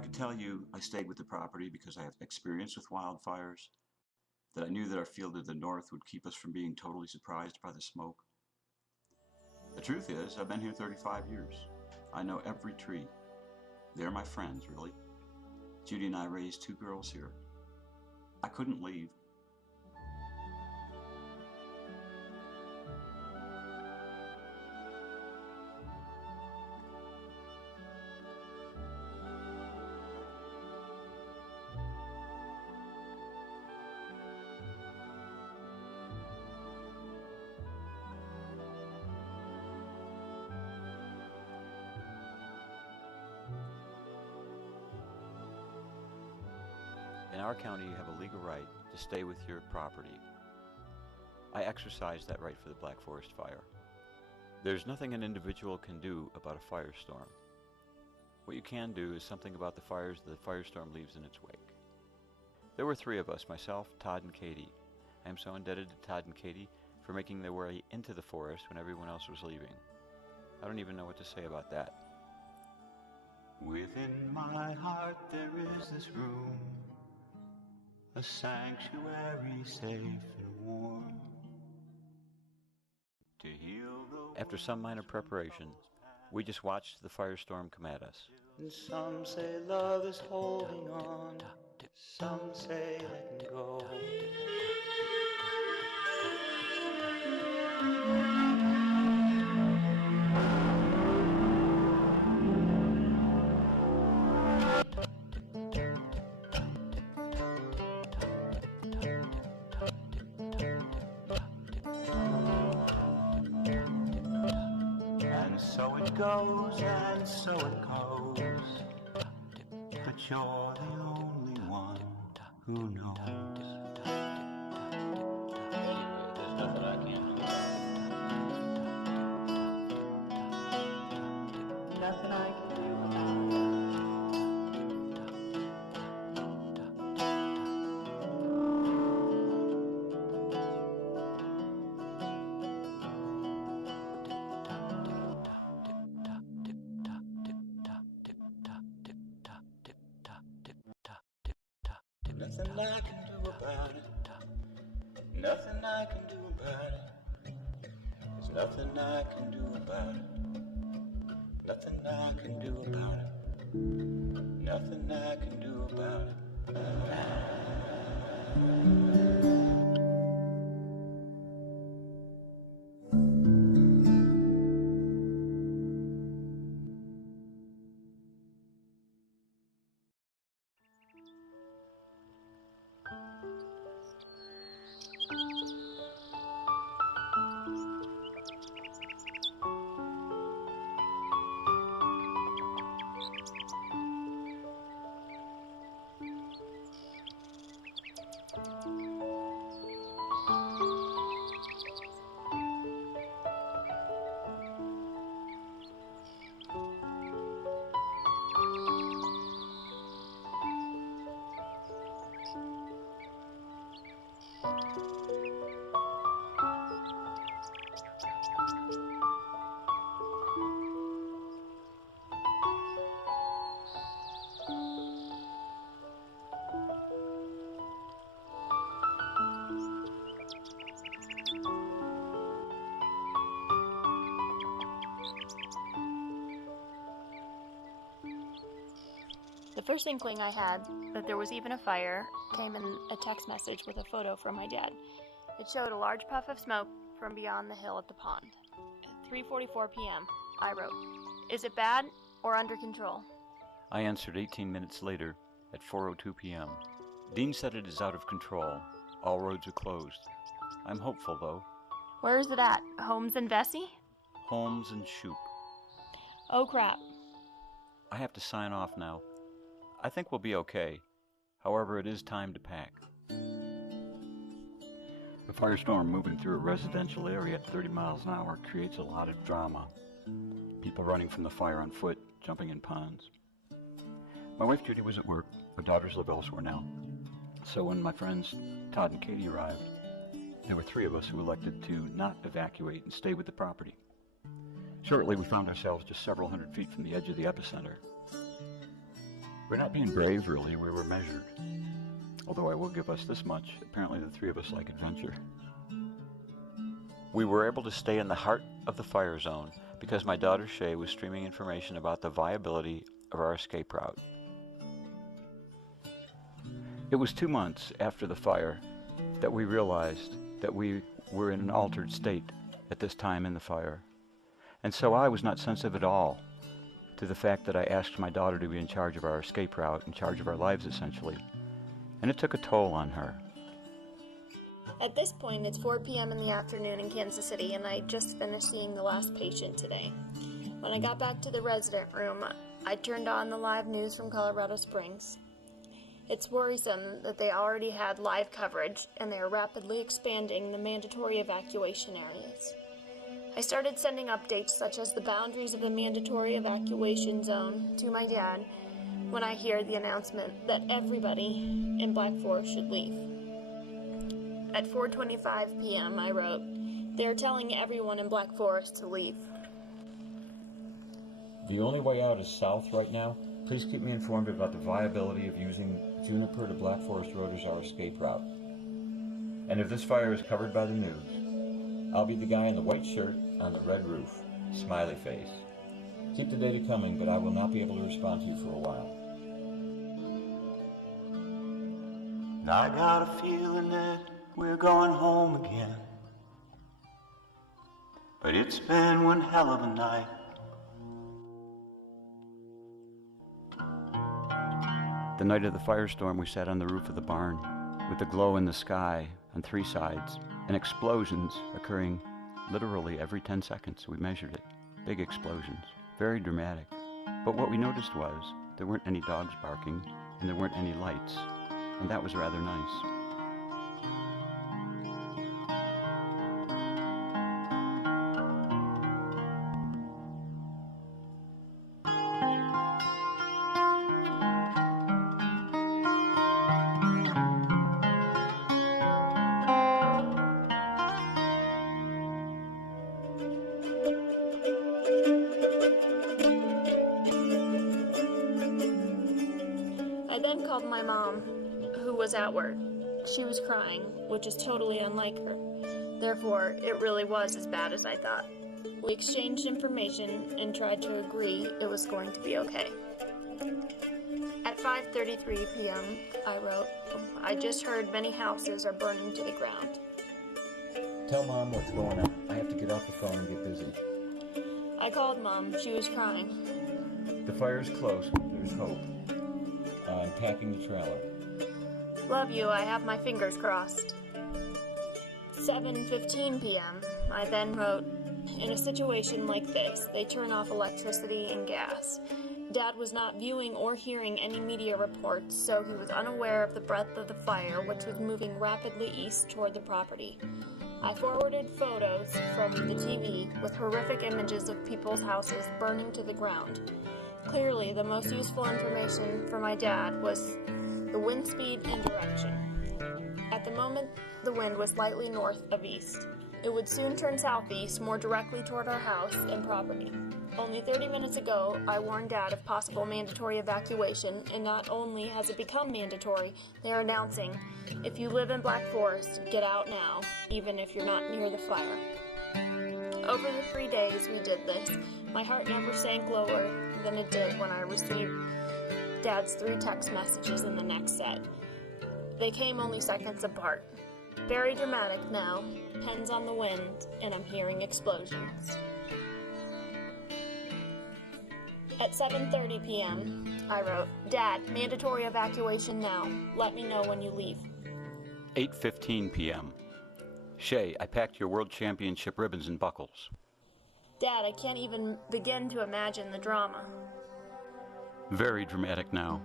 I could tell you I stayed with the property because I have experience with wildfires, that I knew that our field to the north would keep us from being totally surprised by the smoke. The truth is, I've been here 35 years. I know every tree. They're my friends, really. Judy and I raised 2 girls here. I couldn't leave. In our county, you have a legal right to stay with your property. I exercised that right for the Black Forest fire. There's nothing an individual can do about a firestorm. What you can do is something about the fires that the firestorm leaves in its wake. There were 3 of us, myself, Todd, and Katie. I am so indebted to Todd and Katie for making their way into the forest when everyone else was leaving. I don't even know what to say about that. Within my heart there is this room, a sanctuary safe and warm, to heal the After some minor preparation, we just watched the firestorm come at us. and some say love is holding on, some say letting go. And so it goes, and so it goes, but you're the only one who knows. There's nothing I can't do. Nothing I can do about it. Nothing I can do about it. Nothing I can do about it. There's nothing I can do about it. Nothing I can do about it. Nothing I can do about it. The first inkling I had that there was even a fire came in a text message with a photo from my dad. It showed a large puff of smoke from beyond the hill at the pond. At 3:44 p.m., I wrote, "Is it bad or under control?" I answered 18 minutes later at 4:02 p.m. Dean said it is out of control. All roads are closed. I'm hopeful, though. Where is it at? Holmes and Vesey? Holmes and Shoup. Oh crap. I have to sign off now. I think we'll be okay. However, it is time to pack. A firestorm moving through a residential area at 30 miles an hour creates a lot of drama. People running from the fire on foot, jumping in ponds. My wife Judy was at work. Her daughters live elsewhere now. So when my friends Todd and Katie arrived, there were 3 of us who elected to not evacuate and stay with the property. Shortly, we found ourselves just several hundred feet from the edge of the epicenter. We're not being brave, really. We were measured. Although I will give us this much. Apparently the three of us like adventure. We were able to stay in the heart of the fire zone because my daughter Shay was streaming information about the viability of our escape route. It was 2 months after the fire that we realized that we were in an altered state at this time in the fire. And so I was not sensitive at all to the fact that I asked my daughter to be in charge of our escape route, in charge of our lives essentially. And it took a toll on her. At this point, it's 4 p.m. in the afternoon in Kansas City, and I just finished seeing the last patient today. When I got back to the resident room, I turned on the live news from Colorado Springs. It's worrisome that they already had live coverage, and they are rapidly expanding the mandatory evacuation areas. I started sending updates such as the boundaries of the mandatory evacuation zone to my dad when I hear the announcement that everybody in Black Forest should leave. At 4:25 p.m., I wrote, "They are telling everyone in Black Forest to leave." The only way out is south right now. Please keep me informed about the viability of using Juniper to Black Forest Road as our escape route. And if this fire is covered by the news, I'll be the guy in the white shirt on the red roof. Smiley face. Keep the data coming, but I will not be able to respond to you for a while. I got a feeling that we're going home again, but it's been one hell of a night. The night of the firestorm, we sat on the roof of the barn with the glow in the sky on 3 sides and explosions occurring literally every 10 seconds. We measured it. Big explosions. Very dramatic. But what we noticed was there weren't any dogs barking and there weren't any lights. And that was rather nice. I then called my mom, who was at work. She was crying, which is totally unlike her. Therefore, it really was as bad as I thought. We exchanged information and tried to agree it was going to be okay. At 5:33 p.m., I wrote, "I just heard many houses are burning to the ground." Tell Mom what's going on. I have to get off the phone and get busy. I called Mom. She was crying. The fire's close. There's hope. I'm packing the trailer. "Love you, I have my fingers crossed." 7:15 p.m., I then wrote, "In a situation like this, they turn off electricity and gas. Dad was not viewing or hearing any media reports, so he was unaware of the breadth of the fire, which was moving rapidly east toward the property. I forwarded photos from the TV with horrific images of people's houses burning to the ground. Clearly, the most useful information for my dad was the wind speed and direction. At the moment, the wind was slightly north of east. It would soon turn southeast, more directly toward our house and property. Only 30 minutes ago, I warned Dad of possible mandatory evacuation, and not only has it become mandatory, they are announcing, if you live in Black Forest, get out now, even if you're not near the fire." Over the 3 days we did this, my heart never sank lower than it did when I received Dad's 3 text messages in the next set. They came only seconds apart. Very dramatic now, pens on the wind, and I'm hearing explosions. At 7:30 p.m., I wrote, "Dad, mandatory evacuation now. Let me know when you leave." 8:15 p.m. Shay, I packed your World Championship ribbons and buckles. "Dad, I can't even begin to imagine the drama." Very dramatic now.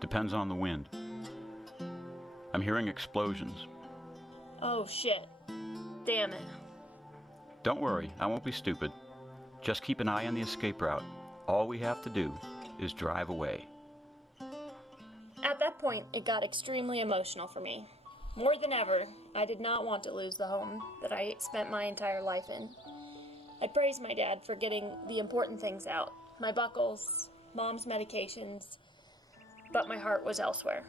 Depends on the wind. I'm hearing explosions. "Oh shit. Damn it." Don't worry, I won't be stupid. Just keep an eye on the escape route. All we have to do is drive away. At that point, it got extremely emotional for me. More than ever, I did not want to lose the home that I spent my entire life in. I praised my dad for getting the important things out. My buckles, Mom's medications, but my heart was elsewhere.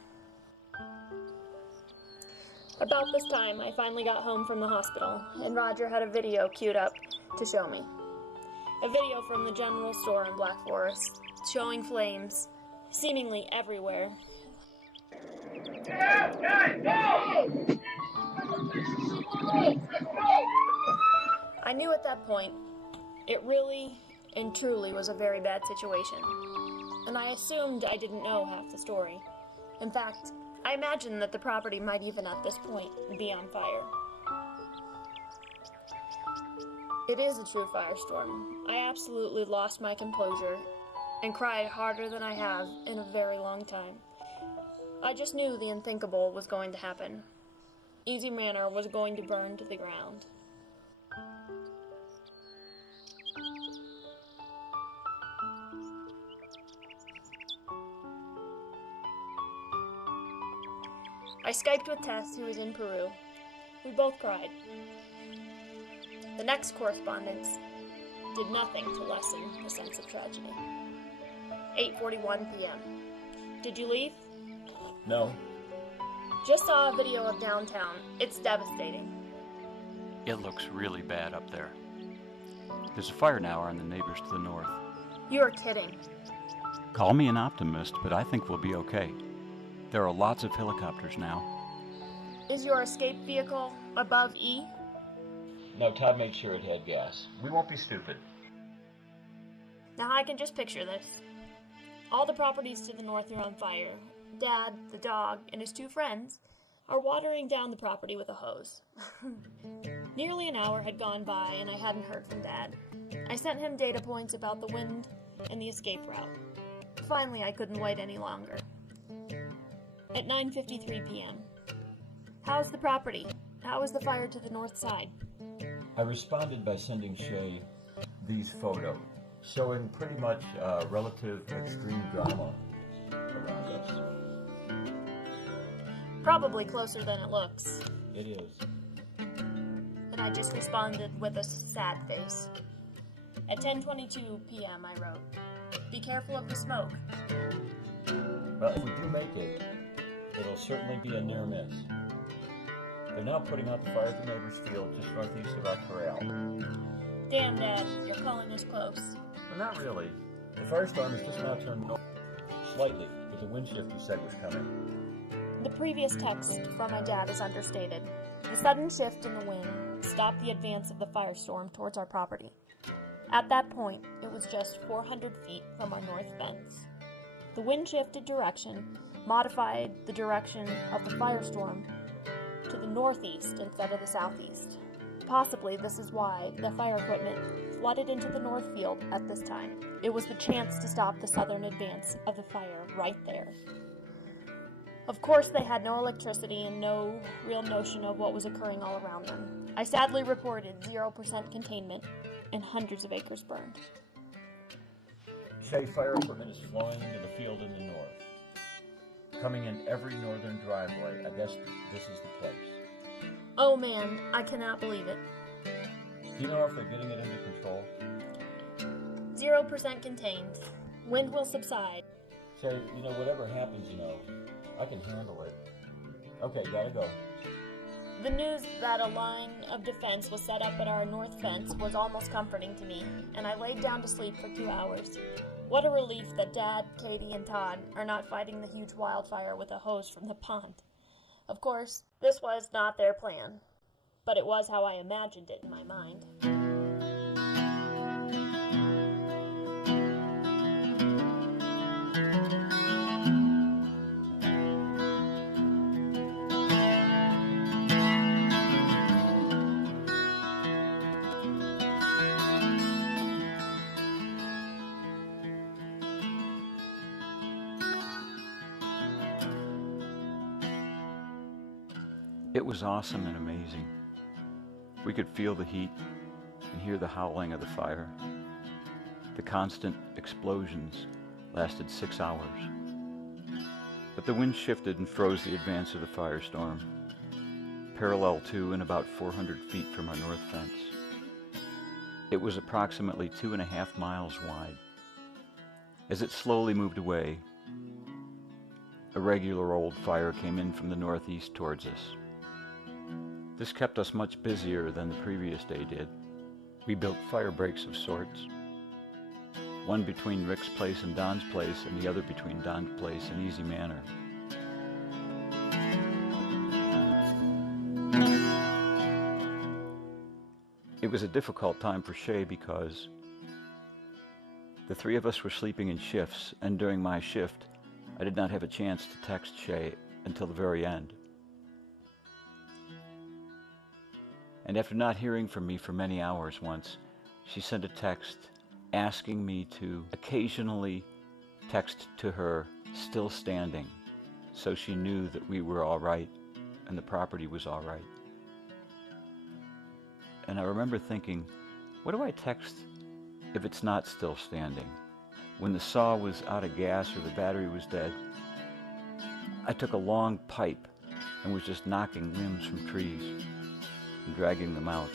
About this time, I finally got home from the hospital, and Roger had a video queued up to show me. A video from the general store in Black Forest, showing flames seemingly everywhere. I knew at that point it really and truly was a very bad situation, and I assumed I didn't know half the story. In fact, I imagined that the property might even at this point be on fire. It is a true firestorm. I absolutely lost my composure and cried harder than I have in a very long time. I just knew the unthinkable was going to happen. Easy Manor was going to burn to the ground. I Skyped with Tess, who was in Peru. We both cried. The next correspondence did nothing to lessen the sense of tragedy. 8:41 p.m. Did you leave? No. Just saw a video of downtown. It's devastating. It looks really bad up there. There's a fire now on the neighbors to the north. You are kidding. Call me an optimist, but I think we'll be okay. There are lots of helicopters now. Is your escape vehicle above E? No, Todd made sure it had gas. We won't be stupid. Now I can just picture this. All the properties to the north are on fire. Dad, the dog, and his two friends are watering down the property with a hose. Nearly an hour had gone by and I hadn't heard from Dad. I sent him data points about the wind and the escape route. Finally, I couldn't wait any longer. At 9:53 p.m. How's the property? How is the fire to the north side? I responded by sending Shay these photos, showing pretty much relative extreme drama around us. Probably closer than it looks. It is. And I just responded with a sad face. At 10:22 p.m. I wrote, "Be careful of the smoke." Well, if we do make it, it'll certainly be a near miss. They're now putting out the fire at the neighbor's field just northeast of our corral. Damn, Dad, you're calling us close. Well, not really. The firestorm has just now turned north slightly with the wind shift you said was coming. The previous text from my dad is understated. The sudden shift in the wind stopped the advance of the firestorm towards our property. At that point, it was just 400 feet from our north fence. The wind shifted direction, modified the direction of the firestorm to the northeast instead of the southeast. Possibly this is why the fire equipment flooded into the north field at this time. It was the chance to stop the southern advance of the fire right there. Of course, they had no electricity and no real notion of what was occurring all around them. I sadly reported 0% containment and hundreds of acres burned. Shay, fire equipment is flowing into the field in the north, coming in every northern driveway. I guess this is the place. Oh man, I cannot believe it. Do you know if they're getting it under control? 0% contained. Wind will subside. Shay, whatever happens, I can handle it. Okay, gotta go. The news that a line of defense was set up at our north fence was almost comforting to me, and I laid down to sleep for 2 hours. What a relief that Dad, Katie, and Todd are not fighting the huge wildfire with a hose from the pond. Of course, this was not their plan, but it was how I imagined it in my mind. It was awesome and amazing. We could feel the heat and hear the howling of the fire. The constant explosions lasted 6 hours. But the wind shifted and froze the advance of the firestorm, parallel to and about 400 feet from our north fence. It was approximately 2.5 miles wide. As it slowly moved away, A regular old fire came in from the northeast towards us. This kept us much busier than the previous day did. We built fire breaks of sorts, one between Rick's place and Don's place, and the other between Don's place and Easy Manor. It was a difficult time for Shay because the three of us were sleeping in shifts, and during my shift, I did not have a chance to text Shay until the very end. And after not hearing from me for many hours once, she sent a text asking me to occasionally text to her still standing, so she knew that we were all right and the property was all right. And I remember thinking, what do I text if it's not still standing? When the saw was out of gas or the battery was dead, I took a long pipe and was just knocking limbs from trees and dragging them out.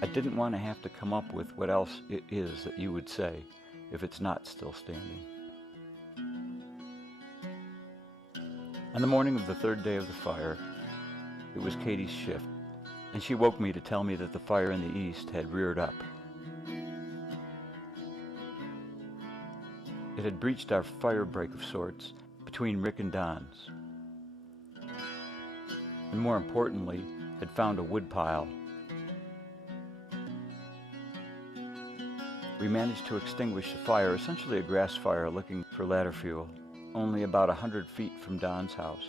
I didn't want to have to come up with what else it is that you would say if it's not still standing. On the morning of the third day of the fire, it was Katie's shift, and she woke me to tell me that the fire in the east had reared up. It had breached our fire break of sorts between Rick and Don's, and more importantly, had found a wood pile. We managed to extinguish the fire, essentially a grass fire looking for ladder fuel, only about 100 feet from Don's house.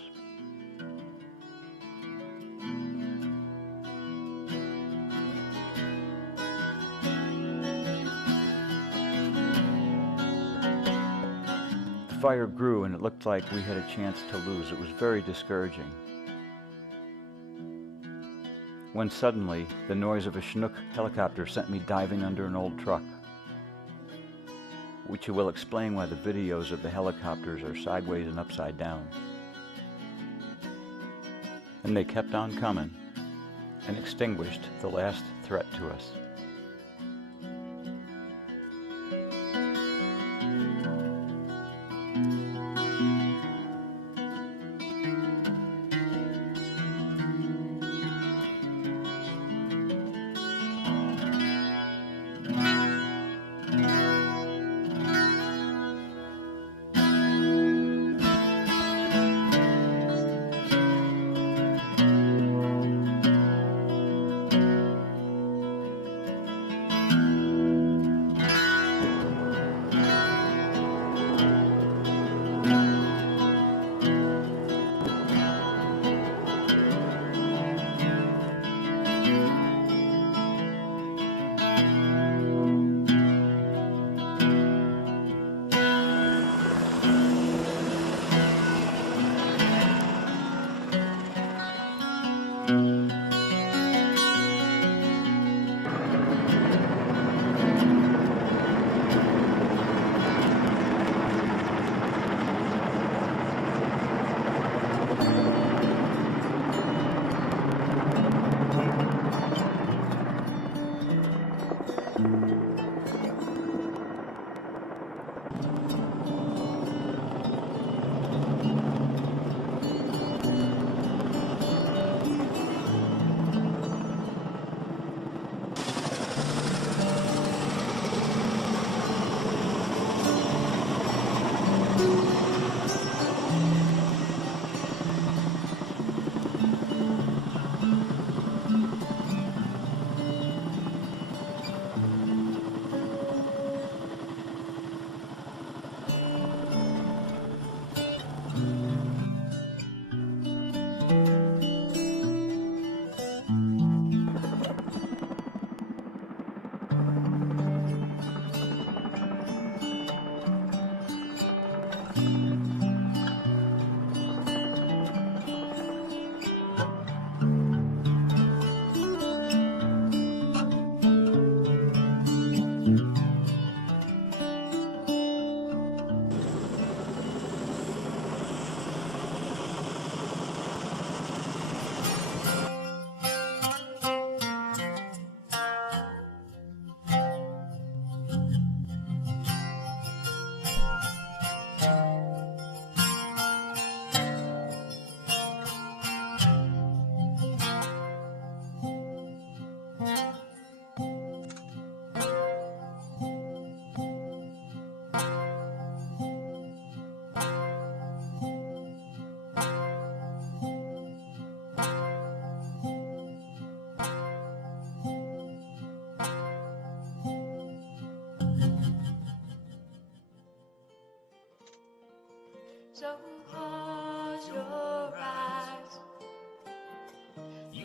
The fire grew and it looked like we had a chance to lose. It was very discouraging. When suddenly, the noise of a Chinook helicopter sent me diving under an old truck, which will explain why the videos of the helicopters are sideways and upside down. And they kept on coming and extinguished the last threat to us.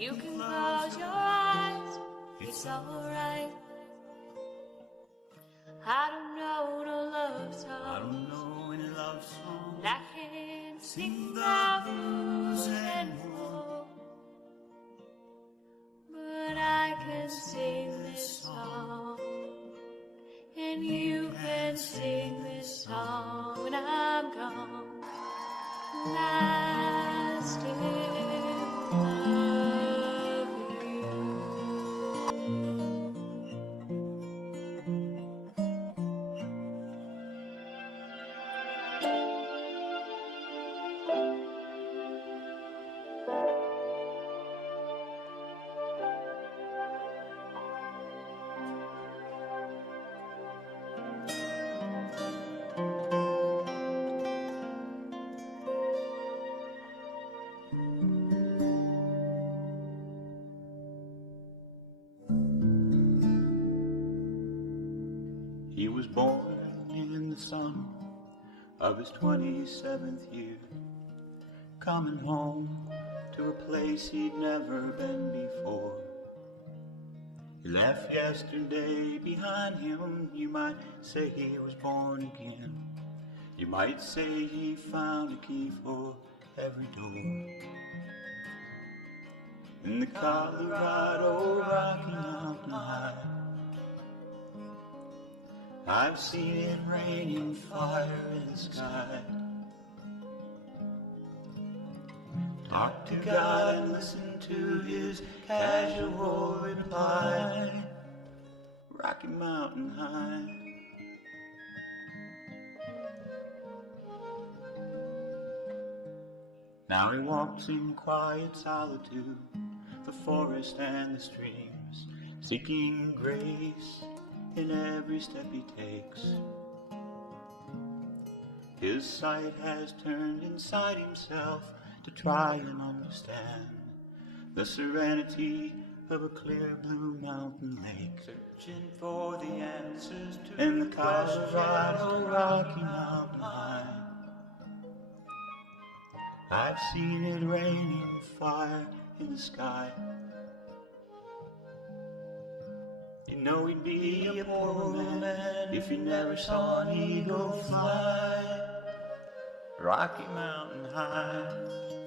You can close your eyes, it's alright. I don't know no love song. I don't know any love song. And I can't sing the blues anymore. But I can sing this song. And you can sing this song when I'm gone. And I still love you. He was born in the summer of his 27th year, coming home to a place he'd never been before. He left yesterday behind him. You might say he was born again. You might say he found a key for every door. In the Colorado Rocky Mountain High, I've seen it raining fire in the sky. Talk to God and listen to his casual reply. Rocky Mountain High. Now he walks in quiet solitude, the forest and the streams, seeking grace in every step he takes. His sight has turned inside himself to try and understand the serenity of a clear blue mountain lake, searching for the answers to in the Colorado Rocky Mountain High. I've seen it raining fire in the sky. You know he'd be a poor man if he never saw an eagle fly. Rocky Mountain High.